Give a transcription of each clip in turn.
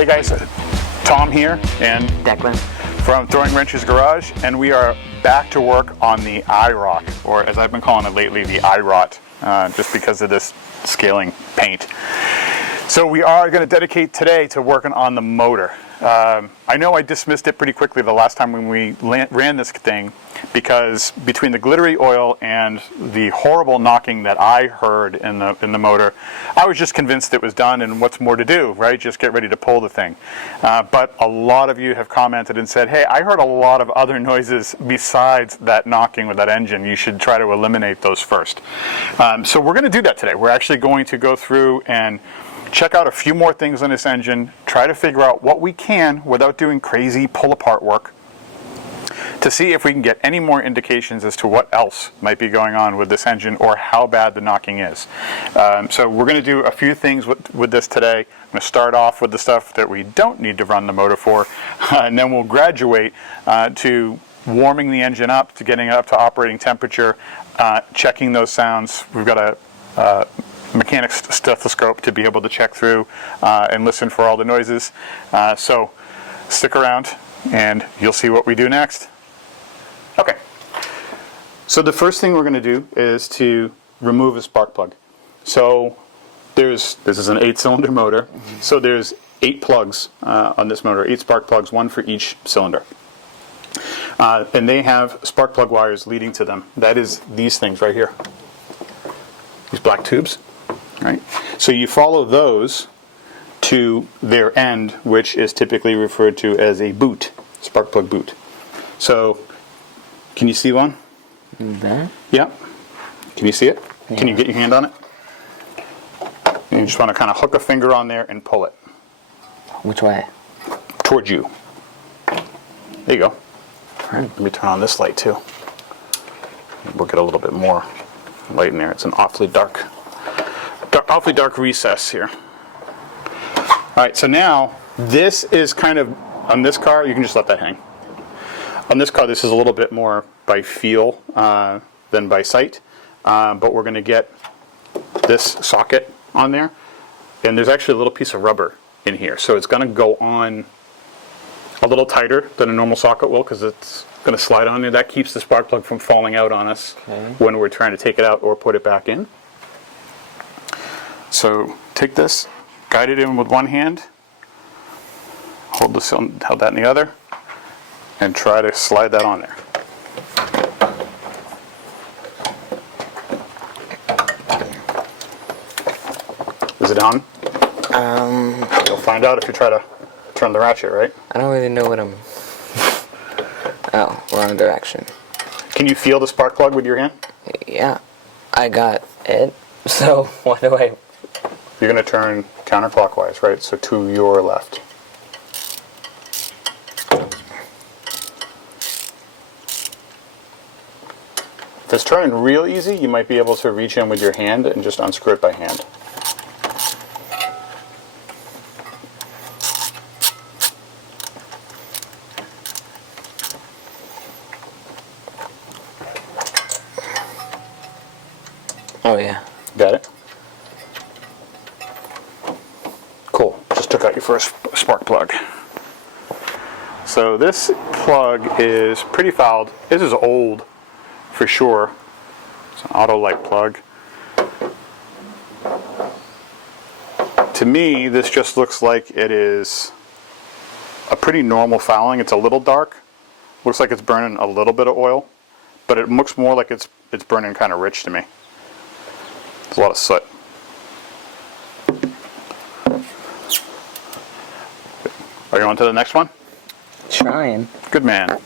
Hey guys, Tom here and Declan from Throwing Wrenches Garage, and we are back to work on the IROC, or as I've been calling it lately, the IROT, just because of this scaling paint. So we are going to dedicate today to working on the motor. I know I dismissed it pretty quickly the last time when we ran this thing, because between the glittery oil and the horrible knocking that I heard in the motor, I was just convinced it was done and what's more to do, right? Just get ready to pull the thing. But a lot of you have commented and said, hey, I heard a lot of other noises besides that knocking with that engine. You should try to eliminate those first. So we're going to do that today. We're actually going to go through and check out a few more things on this engine, try to figure out what we can without doing crazy pull-apart work, to see if we can get any more indications as to what else might be going on with this engine or how bad the knocking is. So we're going to do a few things with this today. I'm going to start off with the stuff that we don't need to run the motor for, and then we'll graduate to warming the engine up, to getting it up to operating temperature, checking those sounds. We've got a mechanic's stethoscope to be able to check through and listen for all the noises. So stick around and you'll see what we do next. Okay, so the first thing we're going to do is to remove a spark plug. So this is an 8-cylinder motor, so there's 8 plugs on this motor, 8 spark plugs, 1 for each cylinder. And they have spark plug wires leading to them. That is these things right here, these black tubes. Right? So you follow those to their end, which is typically referred to as a boot, spark plug boot. So, can you see one? That? Yeah. Can you see it? Yeah. Can you get your hand on it? And you just want to kind of hook a finger on there and pull it. Which way? Towards you. There you go. All right, let me turn on this light too. We'll get a little bit more light in there. It's an awfully dark recess here. Alright, so now this is kind of, on this car, you can just let that hang. On this car, this is a little bit more by feel than by sight, but we're going to get this socket on there, and there's actually a little piece of rubber in here, so it's going to go on a little tighter than a normal socket will, because it's going to slide on there. That keeps the spark plug from falling out on us when we're trying to take it out or put it back in. So take this, guide it in with one hand, hold that in the other, and try to slide that on there. Is it on? You'll find out if you try to turn the ratchet, right? I don't really know what I'm... Oh, wrong direction. Can you feel the spark plug with your hand? Yeah, I got it. So, what do I... You're going to turn counterclockwise, right? So to your left. If it's turning real easy, you might be able to reach in with your hand and just unscrew it by hand. Oh yeah. Got it? Cool. Just took out your first spark plug. So this plug is pretty fouled. This is old for sure. It's an auto light plug. To me, this just looks like it is a pretty normal fouling. It's a little dark. Looks like it's burning a little bit of oil, but it looks more like it's burning kind of rich to me. There's a lot of soot. Are you on to the next one? Trying. Good man.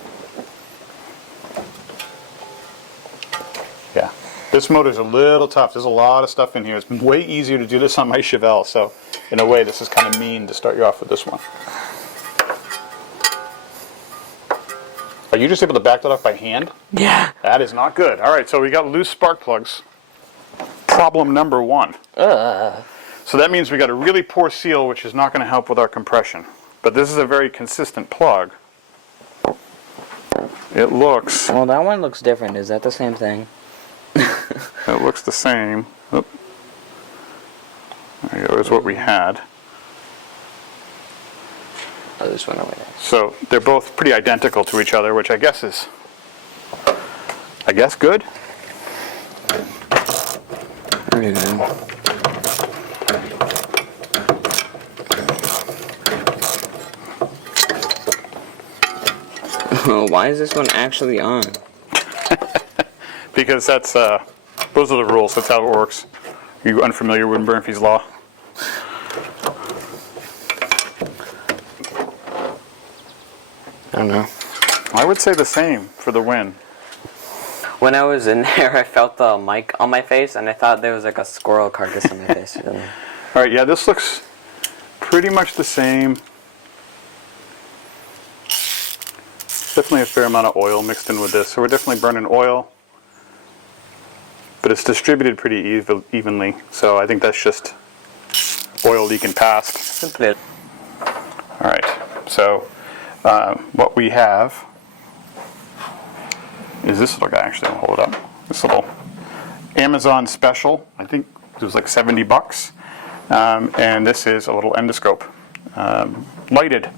Yeah. This motor's a little tough. There's a lot of stuff in here. It's way easier to do this on my Chevelle, so in a way this is kind of mean to start you off with this one. Are you just able to back that off by hand? Yeah. That is not good. Alright, so we got loose spark plugs. Problem number 1. So that means we got a really poor seal, which is not going to help with our compression. But this is a very consistent plug. It looks... Well, that one looks different. Is that the same thing? It looks the same. Oop. There you go. There's what we had. Oh, this one over there. So they're both pretty identical to each other, which I guess is, good. Very good. Oh, why is this one actually on? Because that's, those are the rules, that's how it works. Are you unfamiliar with Murphy's Law? I don't know. I would say the same for the win. When I was in there, I felt the mic on my face, and I thought there was like a squirrel carcass on my face. Really. All right, yeah, this looks pretty much the same. Definitely a fair amount of oil mixed in with this, so we're definitely burning oil. But it's distributed pretty evenly, so I think that's just oil leaking past. Simply. All right, so what we have is this little guy. Actually, I'll hold it up. This little Amazon special. I think it was like $70, and this is a little endoscope, lighted.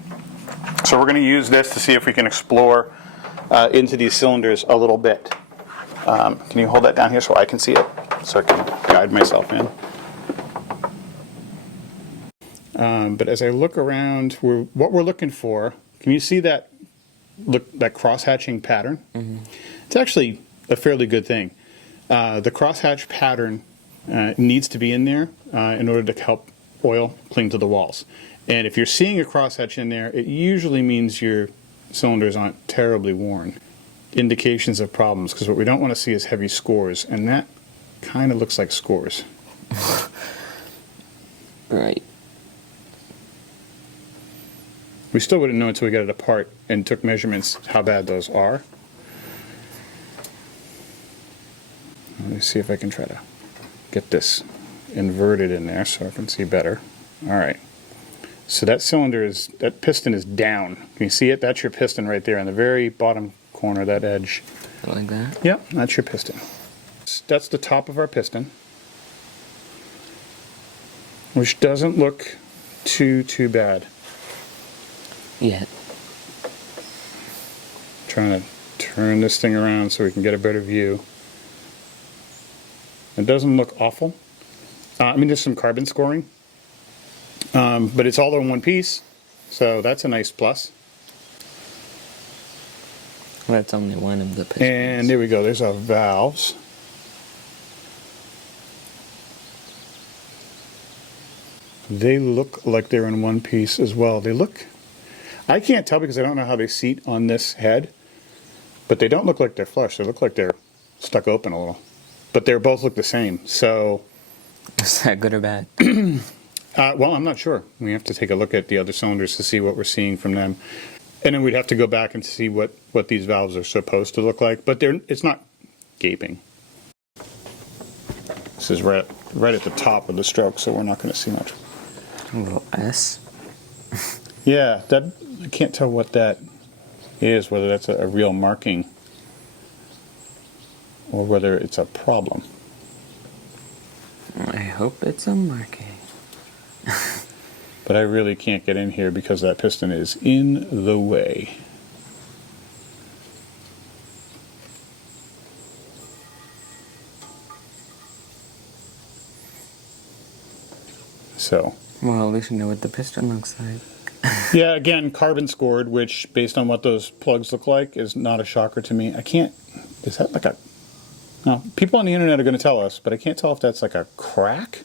So we're going to use this to see if we can explore into these cylinders a little bit. Can you hold that down here so I can see it, so I can guide myself in? But as I look around, what we're looking for, can you see that cross-hatching pattern? Mm-hmm. It's actually a fairly good thing. The cross-hatch pattern needs to be in there in order to help oil cling to the walls. And if you're seeing a crosshatch in there, it usually means your cylinders aren't terribly worn. Indications of problems, because what we don't want to see is heavy scores, and that kind of looks like scores. Right. We still wouldn't know until we got it apart and took measurements how bad those are. Let me see if I can try to get this inverted in there so I can see better. All right. So that piston is down. Can you see it? That's your piston right there on the very bottom corner of that edge. Like that? Yep, that's your piston. That's the top of our piston, which doesn't look too bad. Yet. Trying to turn this thing around so we can get a better view. It doesn't look awful. I mean, there's some carbon scoring, but it's all in one piece, so that's a nice plus. Well, that's only one of the pistons. And there we go. There's our valves. They look like they're in one piece as well. They look... I can't tell because I don't know how they seat on this head, but they don't look like they're flush. They look like they're stuck open a little. But they both look the same, so... Is that good or bad? Well, I'm not sure. We have to take a look at the other cylinders to see what we're seeing from them. And then we'd have to go back and see what these valves are supposed to look like. But it's not gaping. This is right at the top of the stroke, so we're not going to see much. A little S? Yeah, I can't tell what that is, whether that's a real marking or whether it's a problem. I hope it's a marking. But I really can't get in here because that piston is in the way. So. Well, at least you know what the piston looks like. Yeah, again, carbon scored, which, based on what those plugs look like, is not a shocker to me. I can't... Is that like a... No, people on the internet are going to tell us, but I can't tell if that's like a crack.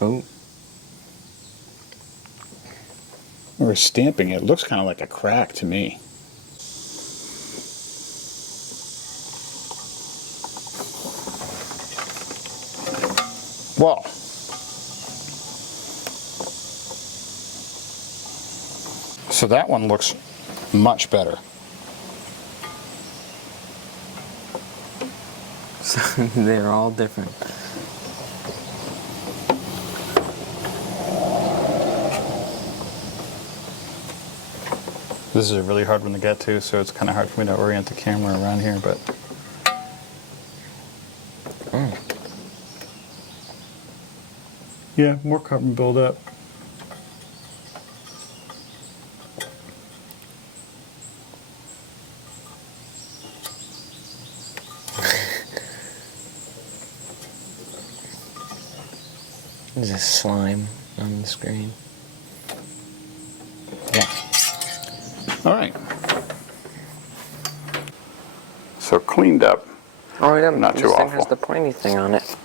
Oh. Or stamping. It looks kind of like a crack to me. Well. So that one looks much better. So they're all different. This is a really hard one to get to, so it's kind of hard for me to orient the camera around here, but... Yeah, more carbon buildup. There's a slime on the screen. Yeah. All right. So cleaned up. Oh yeah, Not this too thing awful. has the pointy thing on it.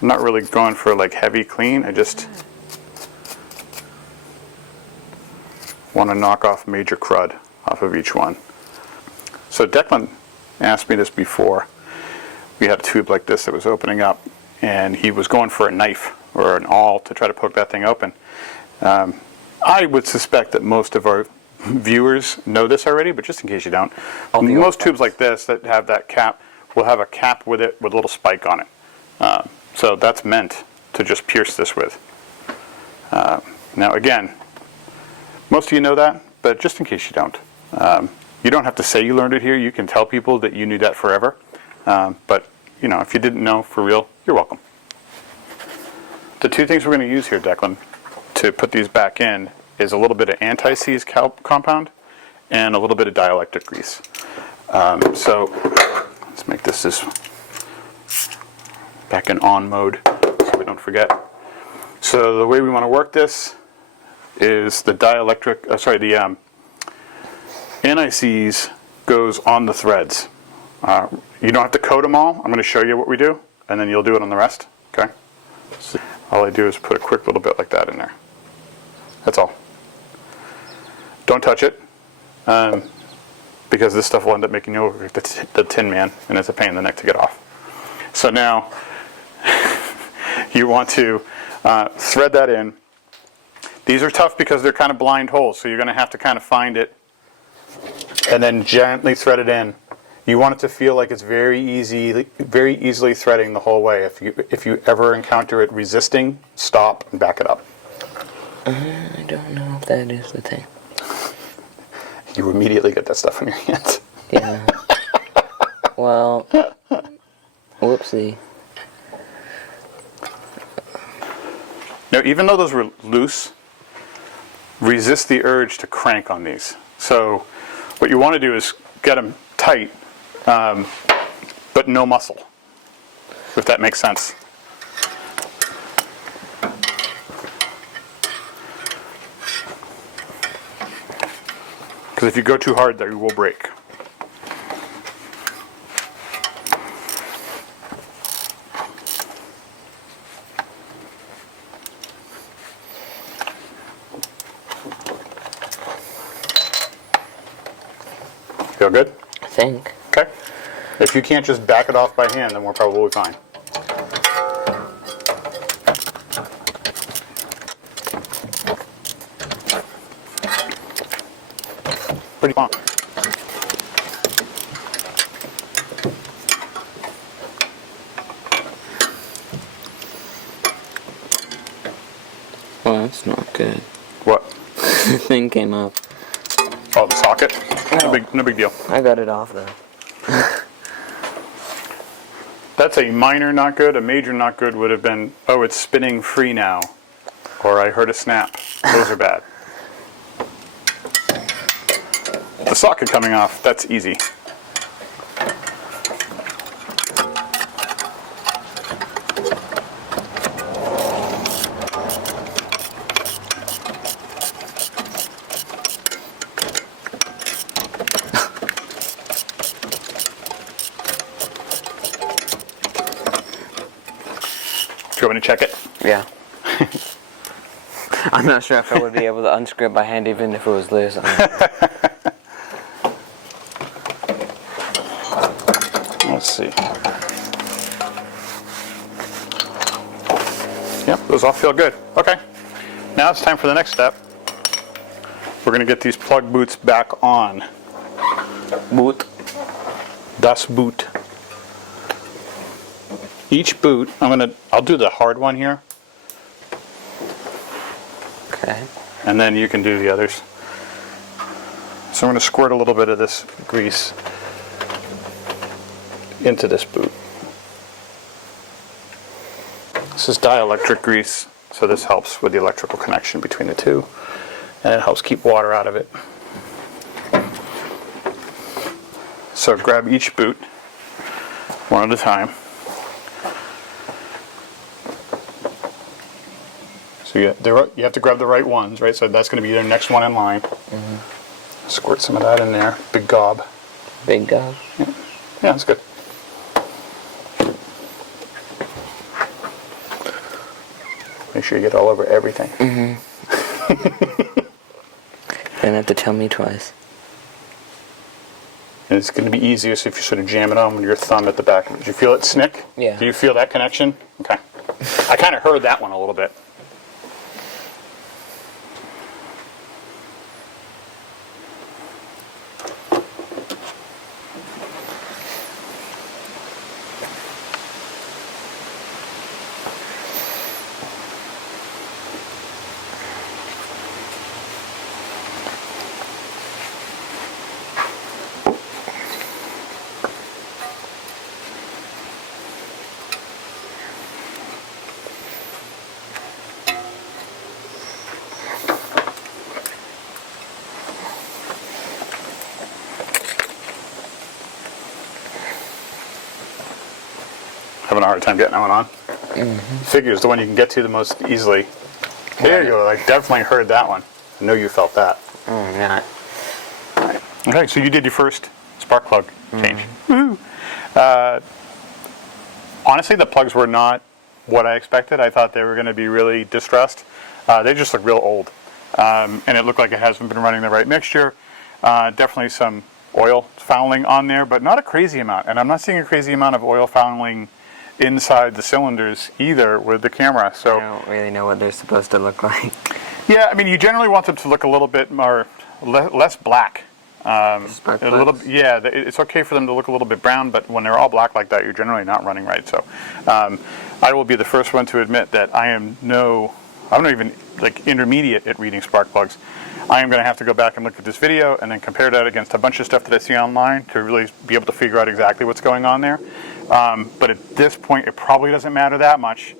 I'm not really going for like heavy clean. I just want to knock off major crud off of each one. So Declan asked me this before. We had a tube like this that was opening up, and he was going for a knife or an awl to try to poke that thing open. I would suspect that most of our viewers know this already, but just in case you don't, most tubes like this that have that cap will have a cap with it with a little spike on it. So that's meant to just pierce this with. Now again, most of you know that, but just in case you don't. You don't have to say you learned it here. You can tell people that you knew that forever. But you know, if you didn't know for real, you're welcome. The two things we're going to use here, Declan, to put these back in is a little bit of anti-seize compound and a little bit of dielectric grease. So let's make this back in on mode so we don't forget. So the way we want to work this is the the anti-seize goes on the threads. You don't have to coat them all. I'm going to show you what we do, and then you'll do it on the rest. Okay? So all I do is put a quick little bit like that in there. That's all. Don't touch it, because this stuff will end up making you look like the Tin Man, and it's a pain in the neck to get off. So now you want to thread that in. These are tough because they're kind of blind holes, so you're going to have to kind of find it and then gently thread it in. You want it to feel like it's very easily threading the whole way. If you ever encounter it resisting, stop and back it up. I don't know if that is the thing. You immediately get that stuff in your hands. Yeah. Well, whoopsie. Now, even though those were loose, resist the urge to crank on these. So what you want to do is get them tight, but no muscle, if that makes sense. Because if you go too hard, they will break. Feel good? I think. Okay. If you can't just back it off by hand, then we're probably fine. Pretty fun. Well, that's not good. What? The thing came up. Oh, the socket? No. No big deal. I got it off though. That's a minor not good. A major not good would have been, oh, it's spinning free now. Or I heard a snap. Those are bad. The socket coming off, that's easy. Do you want me to check it? Yeah. I'm not sure if I would be able to unscrew it by hand even if it was loose. Let's see. Yep, those all feel good. Okay, now it's time for the next step. We're going to get these plug boots back on. Boot. Das Boot. Each boot, I'll do the hard one here, Okay. and then you can do the others. So I'm going to squirt a little bit of this grease into this boot. This is dielectric grease, so this helps with the electrical connection between the two, and it helps keep water out of it. So grab each boot one at a time. So you have to grab the right ones, right? So that's going to be the next one in line. Squirt some of that in there. Big gob. Big gob? Yeah, that's good. Make sure you get all over everything. Didn't have to tell me twice. And it's going to be easiest if you sort of jam it on with your thumb at the back. Did you feel it snick? Yeah. Do you feel that connection? Okay. I kind of heard that one a little bit. Having a hard time getting that one on. Figures the one you can get to the most easily. There you go. I definitely heard that one. I know you felt that. Yeah. Okay, so you did your first spark plug change. Honestly, the plugs were not what I expected. I thought they were going to be really distressed. They just look real old. And it looked like it hasn't been running the right mixture. Definitely some oil fouling on there, but not a crazy amount. And I'm not seeing a crazy amount of oil fouling inside the cylinders either with the camera. So I don't really know what they're supposed to look like. yeah, I mean, you generally want them to look a little bit more less black. Spark A little, plugs? yeah, it's okay for them to look a little bit brown, but when they're all black like that, you're generally not running right. So I will be the first one to admit that I'm not even like intermediate at reading spark plugs. I am going to have to go back and look at this video and then compare that against a bunch of stuff that I see online to really be able to figure out exactly what's going on there. But at this point, it probably doesn't matter that much.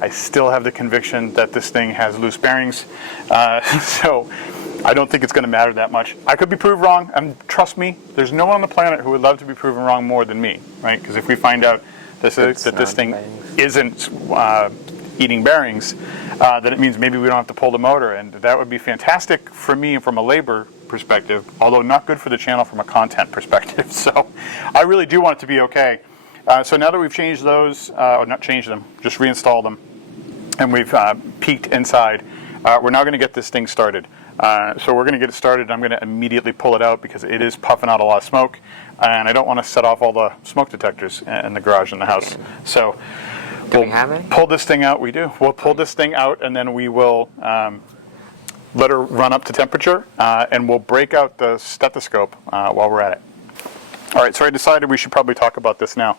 I still have the conviction that this thing has loose bearings. So I don't think it's going to matter that much. I could be proved wrong, and trust me, there's no one on the planet who would love to be proven wrong more than me, right? Because if we find out that this thing isn't eating bearings, then it means maybe we don't have to pull the motor, and that would be fantastic for me from a labor perspective, although not good for the channel from a content perspective. So I really do want it to be okay. So now that we've changed those, or not changed them, just reinstalled them, and we've peeked inside, we're now going to get this thing started. So we're going to get it started. I'm going to immediately pull it out because it is puffing out a lot of smoke, and I don't want to set off all the smoke detectors in the garage in the house. So Do we have it? pull this thing out. We do. We'll pull this thing out, and then we will let her run up to temperature, and we'll break out the stethoscope while we're at it. All right, so I decided we should probably talk about this now,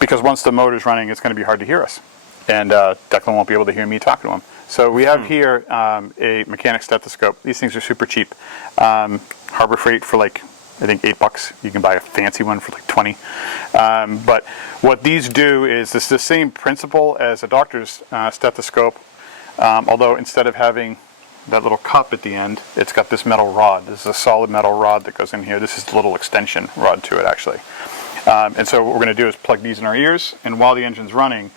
because once the motor's running, it's going to be hard to hear us, and Declan won't be able to hear me talking to him. So we have here a mechanic stethoscope. These things are super cheap. Harbor Freight for like, I think $8. You can buy a fancy one for like 20. But what these do is it's the same principle as a doctor's stethoscope, although instead of having that little cup at the end, it's got this metal rod. This is a solid metal rod that goes in here. This is the little extension rod to it, actually. And so what we're going to do is plug these in our ears, and while the engine's running,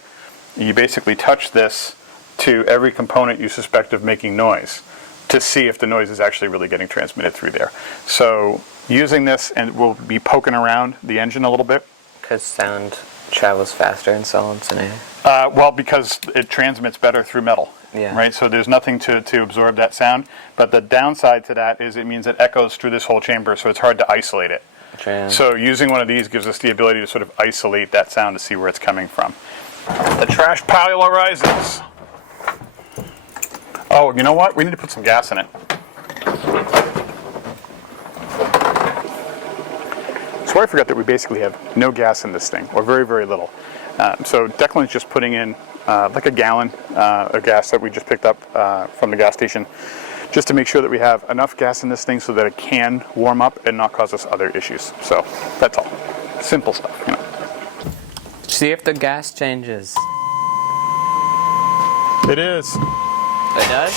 you basically touch this to every component you suspect of making noise to see if the noise is actually really getting transmitted through there. So using this, and we'll be poking around the engine a little bit. Because sound travels faster in solids than air. Well, because it transmits better through metal. Yeah. Right, so there's nothing to absorb that sound, but the downside to that is it means it echoes through this whole chamber, so it's hard to isolate it. True. So using one of these gives us the ability to sort of isolate that sound to see where it's coming from. The trash pile arises. Oh, you know what? We need to put some gas in it. So I forgot that we basically have no gas in this thing, or very, very little. So Declan's just putting in like a gallon of gas that we just picked up from the gas station, just to make sure that we have enough gas in this thing so that it can warm up and not cause us other issues. So that's all. Simple stuff, you know. See if the gas changes. It is. It does?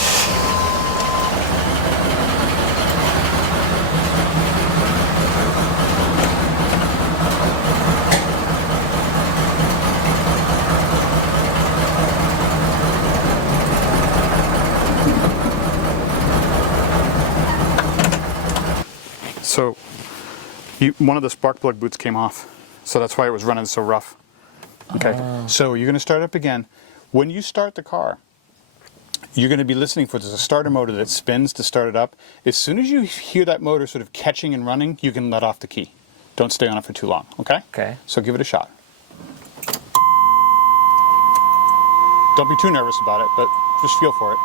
One of the spark plug boots came off, so that's why it was running so rough. Okay, so you're going to start up again. When you start the car, you're going to be listening for, there's a starter motor that spins to start it up. As soon as you hear that motor sort of catching and running, you can let off the key. Don't stay on it for too long, okay? Okay. So give it a shot. Don't be too nervous about it, but just feel for it.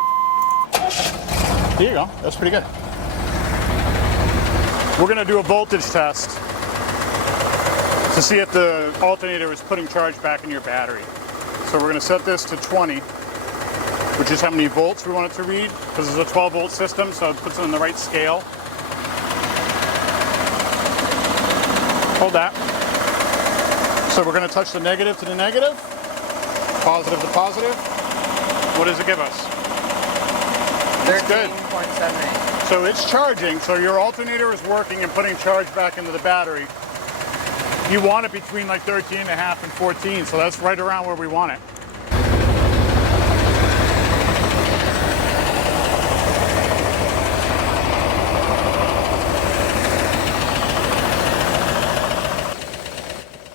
There you go, that's pretty good. We're going to do a voltage test to see if the alternator is putting charge back in your battery. So we're going to set this to 20, which is how many volts we want it to read, because it's a 12 volt system, so it puts it in the right scale. Hold that. So we're going to touch the negative to the negative, positive to positive. What does it give us? 13.78. So it's charging, so your alternator is working and putting charge back into the battery. You want it between like 13.5 and 14, so that's right around where we want it.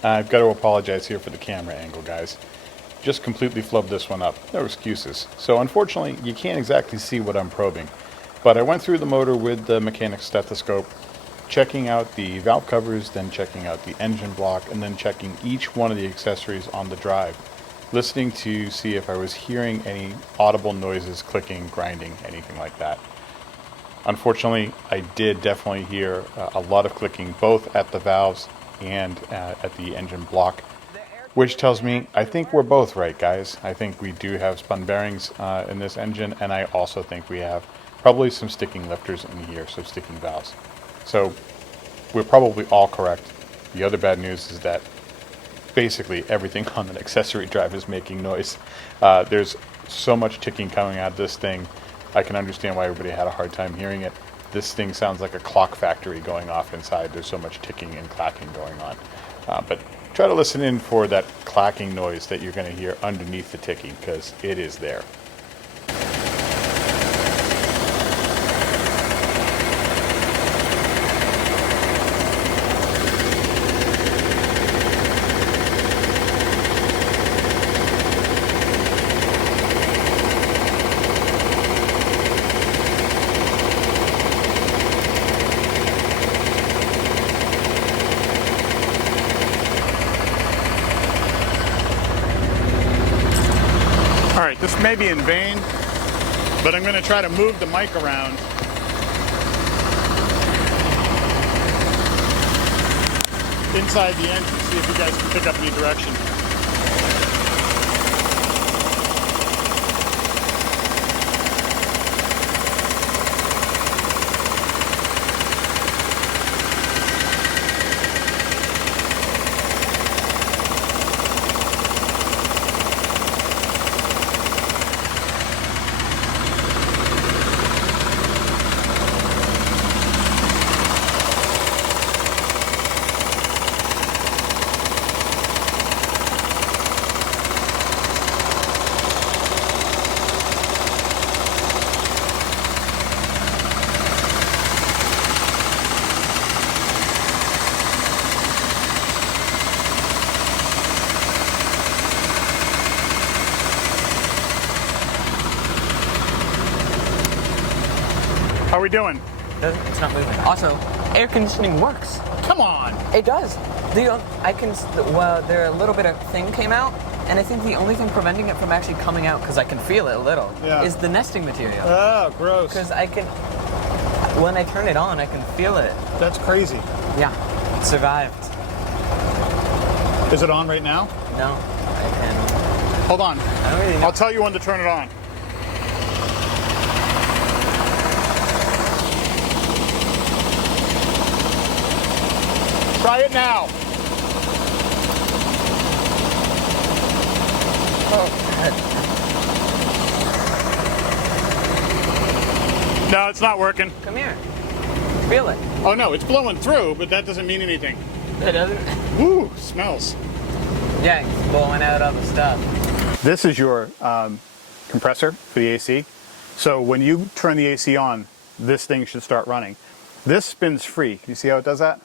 I've got to apologize here for the camera angle, guys. Just completely flubbed this one up. No excuses. So unfortunately, you can't exactly see what I'm probing. But I went through the motor with the mechanic's stethoscope, checking out the valve covers, then checking out the engine block, and then checking each one of the accessories on the drive, listening to see if I was hearing any audible noises, clicking, grinding, anything like that. Unfortunately, I did definitely hear a lot of clicking, both at the valves and at the engine block, which tells me I think we're both right, guys. I think we do have spun bearings in this engine, and I also think we have probably some sticking lifters in here, so sticking valves. So we're probably all correct. The other bad news is that basically everything on an accessory drive is making noise. There's so much ticking coming out of this thing. I can understand why everybody had a hard time hearing it. This thing sounds like a clock factory going off inside. There's so much ticking and clacking going on. But try to listen in for that clacking noise that you're going to hear underneath the ticking, because it is there. Alright, this may be in vain, but I'm going to try to move the mic around. Inside the engine, see if you guys can pick up any direction. How are we doing? It's not moving. Also, air conditioning works. Come on! It does. There a little bit of thing came out, and I think the only thing preventing it from actually coming out, because I can feel it a little, is the nesting material. Oh, gross. Because when I turn it on, I can feel it. That's crazy. Yeah, it survived. Is it on right now? No, I can. Hold on. I don't really know. I'll tell you when to turn it on. Try it now. Oh, God. No, it's not working. Come here. Feel it. Oh no, it's blowing through, but that doesn't mean anything. It doesn't? Woo, smells. Yeah, it's blowing out all the stuff. This is your compressor for the AC. So when you turn the AC on, this thing should start running. This spins free. Can you see how it does that?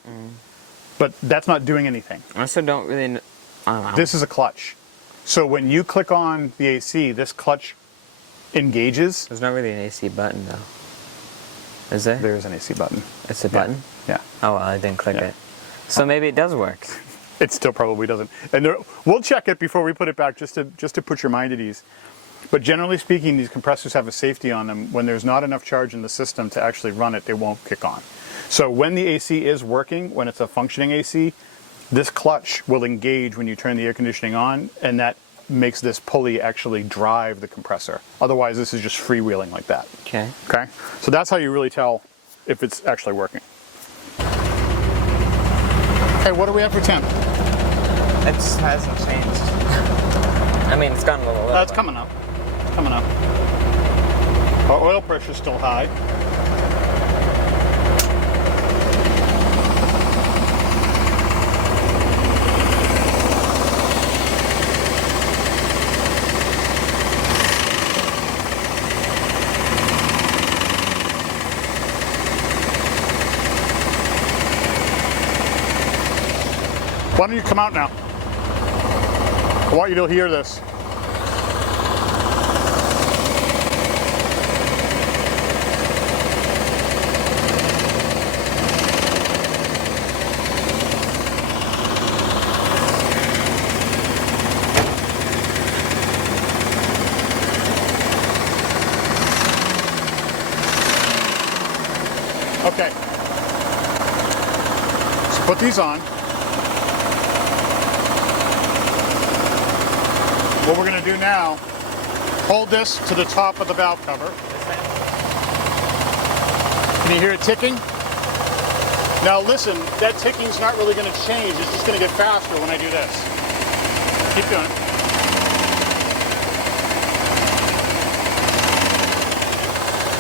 but that's not doing anything. I also don't really I don't know. This is a clutch. So when you click on the AC, this clutch engages. There's not really an AC button though. Is there? There is an AC button. It's a button? Yeah. Oh, well, I didn't click it. So maybe it does work. It still probably doesn't. And we'll check it before we put it back just to put your mind at ease. But generally speaking, these compressors have a safety on them. When there's not enough charge in the system to actually run it, they won't kick on. So when the AC is working, when it's a functioning AC, this clutch will engage when you turn the air conditioning on, and that makes this pulley actually drive the compressor. Otherwise, this is just freewheeling like that. Okay. Okay? So that's how you really tell if it's actually working. Okay, what do we have for temp? It hasn't changed. I mean, it's gotten a little low. It's coming up. Coming up. Our oil pressure's still high. Why don't you come out now? I want you to hear this. Okay. So put these on. What we're going to do now, hold this to the top of the valve cover. Can you hear it ticking? Now listen, that ticking's not really going to change. It's just going to get faster when I do this. Keep doing it.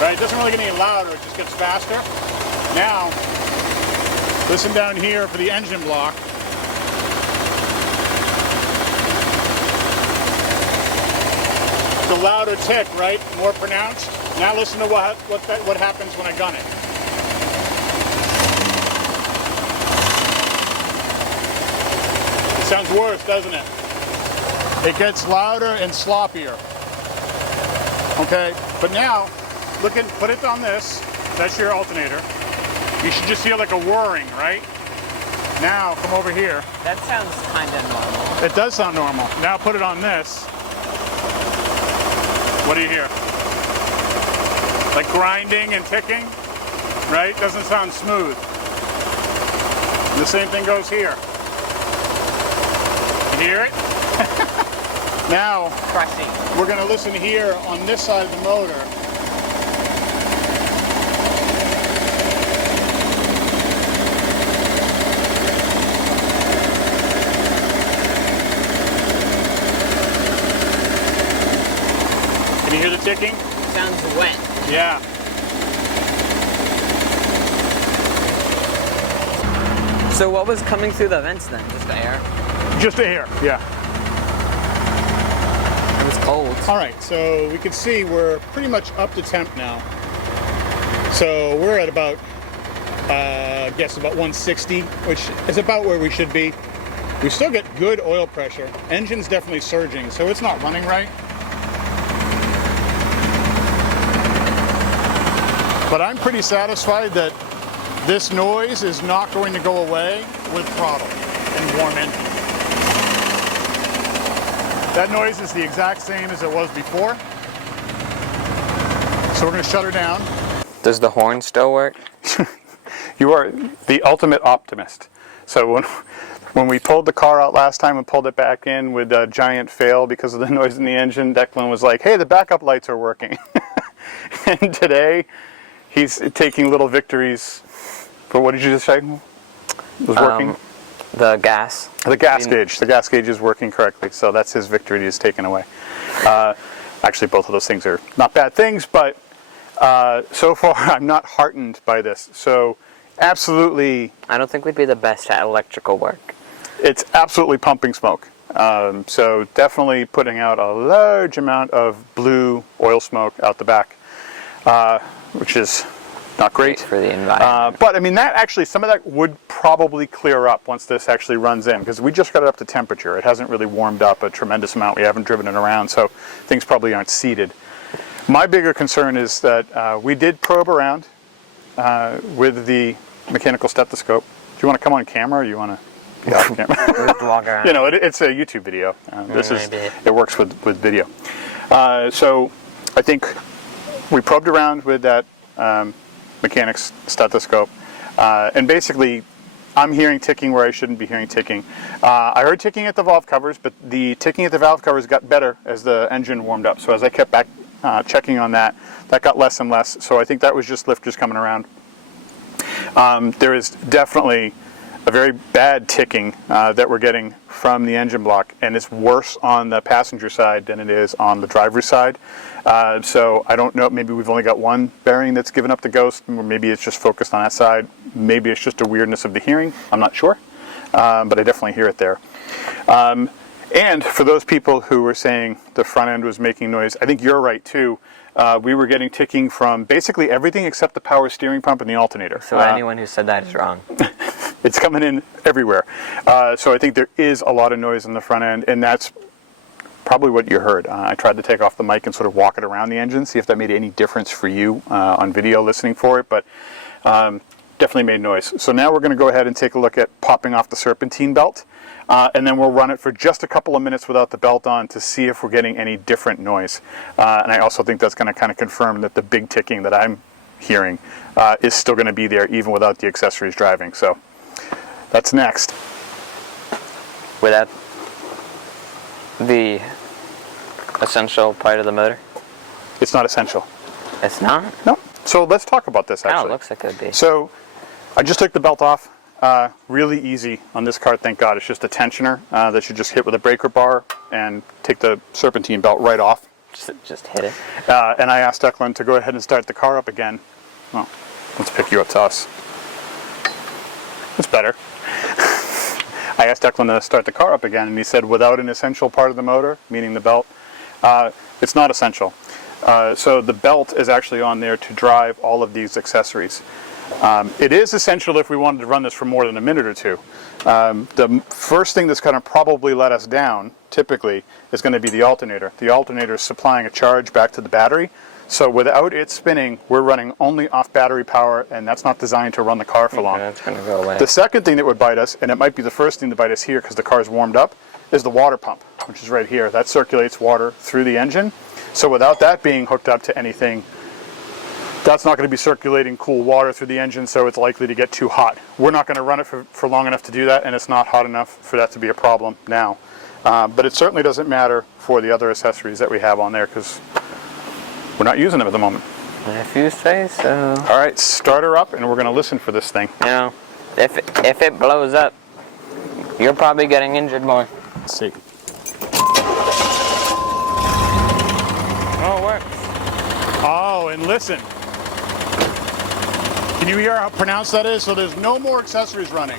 Right, it doesn't really get any louder, it just gets faster. Now, listen down here for the engine block. The louder tick, right? More pronounced. Now listen to what happens when I gun it. It sounds worse, doesn't it? It gets louder and sloppier. Okay, but now, put it on this. That's your alternator. You should just feel like a whirring, right? Now, come over here. That sounds kind of normal. It does sound normal. Now put it on this. What do you hear? Like grinding and ticking, right? Doesn't sound smooth. And the same thing goes here. You hear it? Now, Crushing. we're going to listen here on this side of the motor. Can you hear the ticking? Sounds wet. Yeah. So what was coming through the vents then? Just the air? Just air, yeah. It was cold. All right, so we can see we're pretty much up to temp now. So we're at about, I guess about 160, which is about where we should be. We still get good oil pressure. Engine's definitely surging, so it's not running right. But I'm pretty satisfied that this noise is not going to go away with throttle and warm engine. That noise is the exact same as it was before. So we're going to shut her down. Does the horn still work? You are the ultimate optimist. So when we pulled the car out last time and pulled it back in with a giant fail because of the noise in the engine, Declan was like, hey, the backup lights are working. And today, he's taking little victories. But what did you just say? It was working? The gas. The gas gauge. The gas gauge is working correctly. So that's his victory he's taken away. Actually, both of those things are not bad things, but so far I'm not heartened by this. So absolutely. I don't think we'd be the best at electrical work. It's absolutely pumping smoke. So definitely putting out a large amount of blue oil smoke out the back, which is not great. For the environment. But I mean, that actually, some of that would probably clear up once this actually runs in, because we just got it up to temperature. It hasn't really warmed up a tremendous amount. We haven't driven it around, so things probably aren't seated. My bigger concern is that we did probe around with the mechanical stethoscope. Do you want to come on camera, or you want to be off camera? Walk around. You know, it's a YouTube video. It works with video. So I think we probed around with that mechanic's stethoscope, and basically I'm hearing ticking where I shouldn't be hearing ticking. I heard ticking at the valve covers, but the ticking at the valve covers got better as the engine warmed up. So as I kept back checking on that, that got less and less. So I think that was just lifters coming around. There is definitely a very bad ticking that we're getting from the engine block, and it's worse on the passenger side than it is on the driver's side. So I don't know, maybe we've only got one bearing that's given up the ghost, or maybe it's just focused on that side. Maybe it's just a weirdness of the hearing. I'm not sure, but I definitely hear it there. And for those people who were saying the front end was making noise, I think you're right too. We were getting ticking from basically everything except the power steering pump and the alternator. So anyone who said that is wrong. It's coming in everywhere. So I think there is a lot of noise in the front end, and that's probably what you heard. I tried to take off the mic and sort of walk it around the engine, see if that made any difference for you on video listening for it, but definitely made noise. So now we're going to go ahead and take a look at popping off the serpentine belt, and then we'll run it for just a couple of minutes without the belt on to see if we're getting any different noise. And I also think that's going to kind of confirm that the big ticking that I'm hearing is still going to be there even without the accessories driving. So that's next. Without the essential part of the motor? It's not essential. It's not? No. So let's talk about this actually. Oh, it looks like it would be. So I just took the belt off. Really easy on this car, thank God. It's just a tensioner that you just hit with a breaker bar and take the serpentine belt right off. Just hit it. And I asked Declan to go ahead and start the car up again. Well, let's pick you up to us. It's better. I asked Declan to start the car up again, and he said without an essential part of the motor, meaning the belt, it's not essential. So the belt is actually on there to drive all of these accessories. It is essential if we wanted to run this for more than a minute or two. The first thing that's going to probably let us down, typically, is going to be the alternator. The alternator is supplying a charge back to the battery. So without it spinning, we're running only off battery power, and that's not designed to run the car for long. That's going to go away. The second thing that would bite us, and it might be the first thing to bite us here because the car's warmed up, is the water pump, which is right here. That circulates water through the engine. So without that being hooked up to anything, that's not going to be circulating cool water through the engine, so it's likely to get too hot. We're not going to run it for long enough to do that, and it's not hot enough for that to be a problem now. But it certainly doesn't matter for the other accessories that we have on there because we're not using them at the moment. If you say so. All right, start her up, and we're going to listen for this thing. You know, if it blows up, you're probably getting injured more. Let's see. Oh, it works. Oh, and listen. Can you hear how pronounced that is? So there's no more accessories running.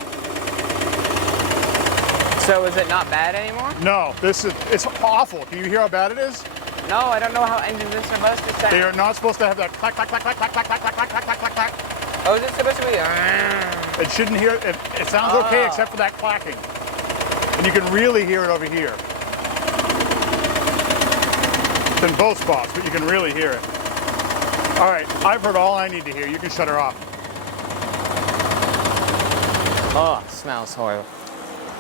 So is it not bad anymore? No, it's awful. Can you hear how bad it is? No, I don't know how engines are supposed to sound. They are not supposed to have that clack, clack, clack, clack, clack, clack, clack, clack, clack, clack, clack, clack. Oh, is it supposed to be? It shouldn't hear, it sounds okay except for that clacking. And you can really hear it over here. It's in both spots, but you can really hear it. All right, I've heard all I need to hear. You can shut her off. Oh, it smells horrible.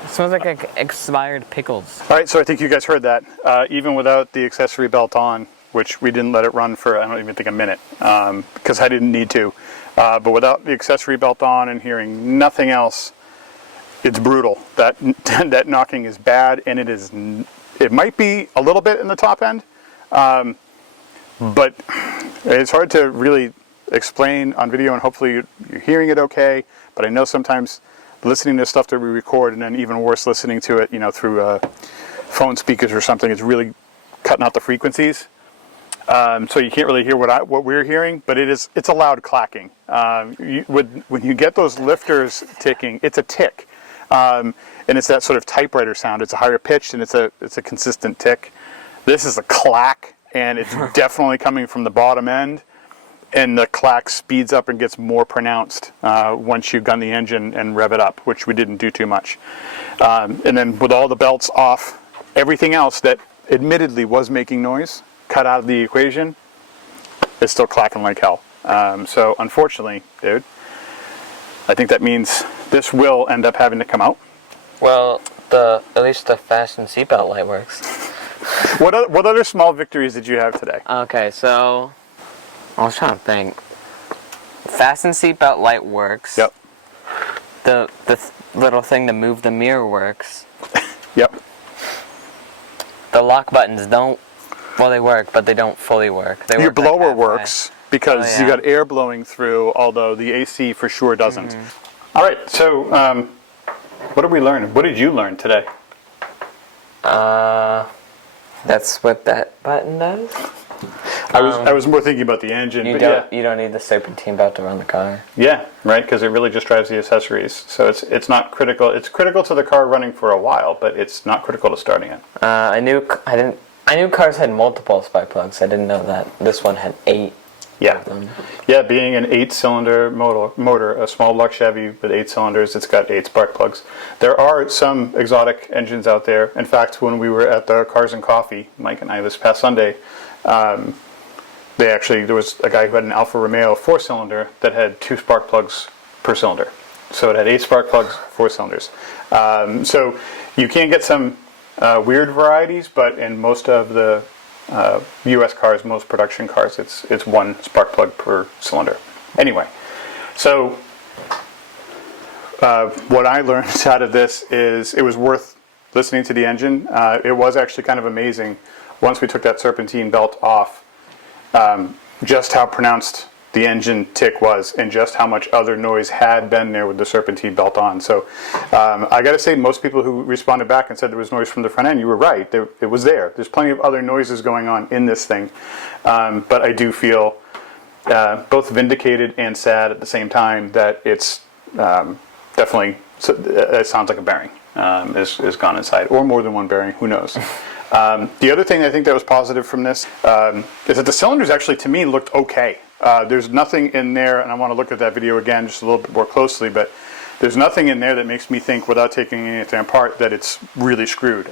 It smells like expired pickles. All right, so I think you guys heard that. Even without the accessory belt on, which we didn't let it run for, I don't even think a minute, because I didn't need to. But without the accessory belt on and hearing nothing else, it's brutal. That knocking is bad, and it might be a little bit in the top end, but it's hard to really explain on video, and hopefully you're hearing it okay. But I know sometimes listening to stuff that we record, and then even worse, listening to it, through phone speakers or something, it's really cutting out the frequencies. So you can't really hear what we're hearing, but it's a loud clacking. When you get those lifters ticking, it's a tick, and it's that sort of typewriter sound. It's a higher pitched, and it's a consistent tick. This is a clack, and it's definitely coming from the bottom end. and the clack speeds up and gets more pronounced once you gun the engine and rev it up, which we didn't do too much. And then with all the belts off, everything else that admittedly was making noise, cut out of the equation, it's still clacking like hell. So unfortunately, dude, I think that means this will end up having to come out. Well, at least the fasten seatbelt light works. What other small victories did you have today? Okay, so I was trying to think. Fasten seatbelt light works. Yep. The little thing to move the mirror works. Yep. The lock buttons don't. Well, they work, but they don't fully work. They Your work like blower halfway. works because you got air blowing through, although the AC for sure doesn't. All right, so what did we learn? What did you learn today? That's what that button does? I was more thinking about the engine. You but don't need the serpentine belt to run the car. Yeah, right, because it really just drives the accessories. So it's not critical. It's critical to the car running for a while, but it's not critical to starting it. I knew cars had multiple spark plugs. I didn't know that this one had 8. Yeah, yeah. Being an 8-cylinder motor, a small block Chevy with 8 cylinders, it's got 8 spark plugs. There are some exotic engines out there. In fact, when we were at the Cars and Coffee, Mike and I, this past Sunday, there was a guy who had an Alfa Romeo 4-cylinder that had 2 spark plugs per cylinder. So it had 8 spark plugs, 4 cylinders. So you can get some weird varieties, but in most of the U.S. cars, most production cars, it's 1 spark plug per cylinder. Anyway, so what I learned out of this is it was worth listening to the engine. It was actually kind of amazing once we took that serpentine belt off, just how pronounced the engine tick was and just how much other noise had been there with the serpentine belt on. So I got to say, most people who responded back and said there was noise from the front end, you were right. It was there. There's plenty of other noises going on in this thing. But I do feel both vindicated and sad at the same time that it's definitely, it sounds like a bearing is gone inside, or more than one bearing, who knows. The other thing I think that was positive from this is that the cylinders actually, to me, looked okay. There's nothing in there, and I want to look at that video again just a little bit more closely, but there's nothing in there that makes me think, without taking anything apart, that it's really screwed.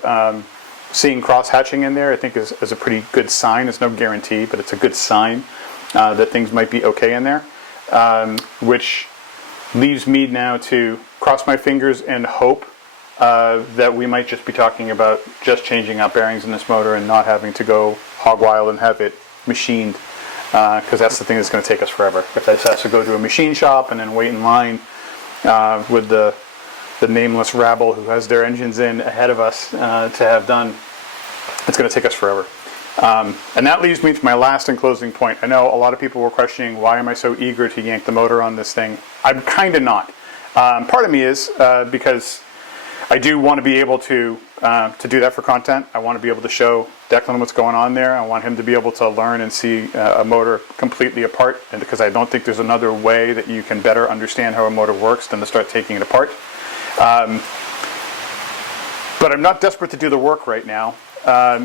Seeing cross-hatching in there, I think, is a pretty good sign. It's no guarantee, but it's a good sign that things might be okay in there, which leaves me now to cross my fingers and hope that we might just be talking about just changing out bearings in this motor and not having to go hog wild and have it machined, because that's the thing that's going to take us forever. If this has to go to a machine shop and then wait in line with the nameless rabble who has their engines in ahead of us to have done, it's going to take us forever. And that leads me to my last and closing point. I know a lot of people were questioning, why am I so eager to yank the motor on this thing? I'm kind of not. Part of me is because I do want to be able to do that for content. I want to be able to show Declan what's going on there. I want him to be able to learn and see a motor completely apart, and because I don't think there's another way that you can better understand how a motor works than to start taking it apart. But I'm not desperate to do the work right now.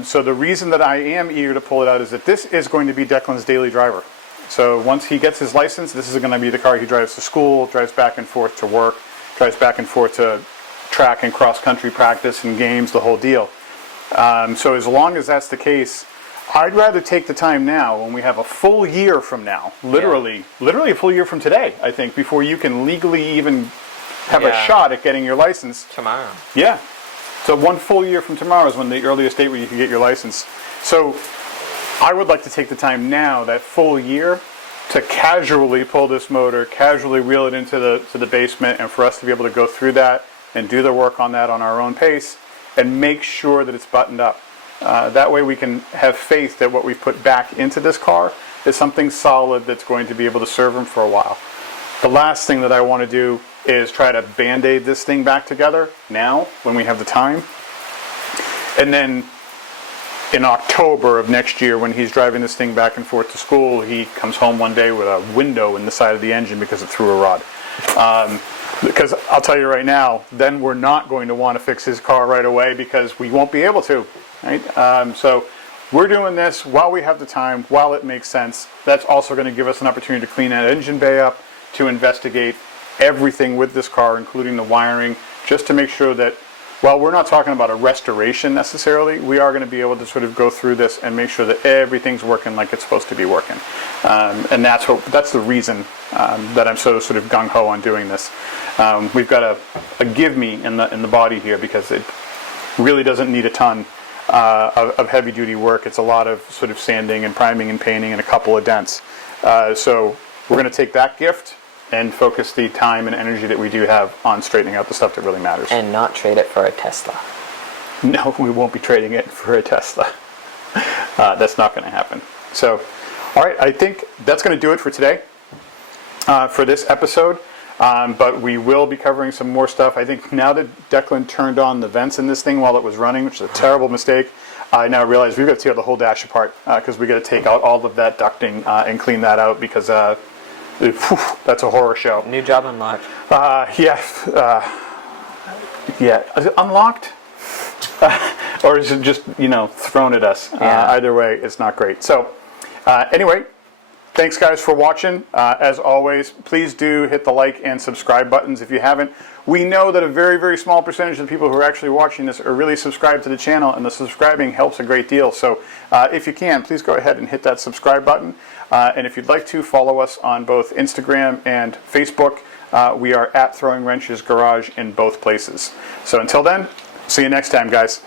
So the reason that I am eager to pull it out is that this is going to be Declan's daily driver. So once he gets his license, this is going to be the car he drives to school, drives back and forth to work, drives back and forth to track and cross-country practice and games, the whole deal. So as long as that's the case, I'd rather take the time now, when we have a full year from now, literally a full year from today, I think, before you can legally even have a shot at getting your license. Tomorrow. Yeah. So 1 full year from tomorrow is when the earliest date where you can get your license. So I would like to take the time now, that full year, to casually pull this motor, casually wheel it into the basement, and for us to be able to go through that and do the work on that on our own pace and make sure that it's buttoned up. That way we can have faith that what we've put back into this car is something solid that's going to be able to serve him for a while. The last thing that I want to do is try to band-aid this thing back together now when we have the time. And then in October of next year, when he's driving this thing back and forth to school, he comes home one day with a window in the side of the engine because it threw a rod. Because I'll tell you right now, then we're not going to want to fix his car right away because we won't be able to. Right? So we're doing this while we have the time, while it makes sense. That's also going to give us an opportunity to clean that engine bay up, to investigate everything with this car, including the wiring, just to make sure that, while we're not talking about a restoration necessarily, we are going to be able to sort of go through this and make sure that everything's working like it's supposed to be working. And that's the reason that I'm so sort of gung-ho on doing this. We've got a give me in the body here, because it really doesn't need a ton of heavy-duty work. It's a lot of sort of sanding and priming and painting and a couple of dents. So we're going to take that gift and focus the time and energy that we do have on straightening out the stuff that really matters. And not trade it for a Tesla. No, we won't be trading it for a Tesla. That's not going to happen. So, all right, I think that's going to do it for today, for this episode. But we will be covering some more stuff. I think now that Declan turned on the vents in this thing while it was running, which is a terrible mistake, I now realize we've got to tear the whole dash apart, because we've got to take out all of that ducting and clean that out, because that's a horror show. New job unlocked. Yeah. Is it unlocked? Or is it just, thrown at us? Yeah. Either way, it's not great. So, anyway, thanks guys for watching. As always, please do hit the like and subscribe buttons if you haven't. We know that a very, very small percentage of the people who are actually watching this are really subscribed to the channel, and the subscribing helps a great deal. So if you can, please go ahead and hit that subscribe button. And if you'd like to, follow us on both Instagram and Facebook. We are at Throwing Wrenches Garage in both places. So until then, see you next time, guys.